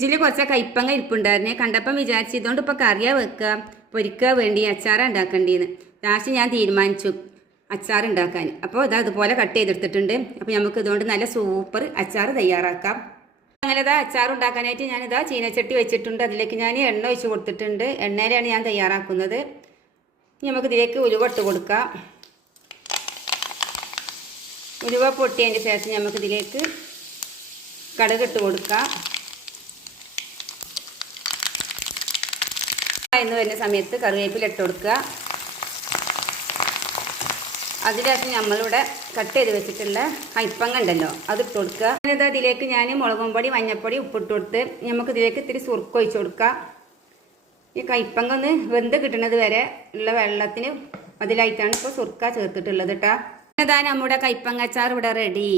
ഇതിൽ കുറച്ച് കയ്പ്പങ്ങ ഇരിപ്പുണ്ടായിരുന്നേ. കണ്ടപ്പം വിചാരിച്ചു ഇതുകൊണ്ട് ഇപ്പോൾ കറിയാ വെക്കുക, പൊരിക്കുക വേണ്ടി അച്ചാറാണ് ഉണ്ടാക്കേണ്ടിയെന്ന്. ലാസ്റ്റ് ഞാൻ തീരുമാനിച്ചു അച്ചാർ ഉണ്ടാക്കാൻ. അപ്പോൾ അതുപോലെ കട്ട് ചെയ്തെടുത്തിട്ടുണ്ട്. അപ്പോൾ നമുക്ക് ഇതുകൊണ്ട് നല്ല സൂപ്പർ അച്ചാർ തയ്യാറാക്കാം. അങ്ങനെ അച്ചാർ ഉണ്ടാക്കാനായിട്ട് ഞാനിതാ ചീനച്ചട്ടി വെച്ചിട്ടുണ്ട്. അതിലേക്ക് ഞാൻ എണ്ണ ഒഴിച്ച് കൊടുത്തിട്ടുണ്ട്. എണ്ണയിലാണ് ഞാൻ തയ്യാറാക്കുന്നത്. നമുക്ക് ഇതിലേക്ക് ഉലുവ ഇട്ട് കൊടുക്കാം. ഉലുവ പൊട്ടിയതിന് ശേഷം നമുക്കിതിലേക്ക് കടുക് ഇട്ട് കൊടുക്കാം. എന്ന് വരുന്ന സമയത്ത് കറിവേപ്പില ഇട്ട് കൊടുക്കുക. അതിലേക്ക് നമ്മളിവിടെ കട്ട് ചെയ്ത് വെച്ചിട്ടുള്ള കയ്പ്പങ്ങ ഉണ്ടല്ലോ അതിട്ട് കൊടുക്കുക. എന്നിട്ട് അതിലേക്ക് ഞാൻ മുളകും പൊടി, മഞ്ഞൾപ്പൊടി, ഉപ്പിട്ട് കൊടുത്ത് നമുക്കിതിലേക്ക് ഇത്തിരി സുർക്ക ഒഴിച്ച് കൊടുക്കുക. ഈ കയ്പ്പങ്ങ ഒന്ന് വെന്ത് കിട്ടുന്നത് വരെ ഉള്ള വെള്ളത്തിന് അതിലായിട്ടാണ് ഇപ്പോൾ സുർക്ക ചേർത്തിട്ടുള്ളത് കേട്ടോ. ഇതാ നമ്മുടെ കയ്പ്പങ്ങ അച്ചാർ ഇവിടെ റെഡി.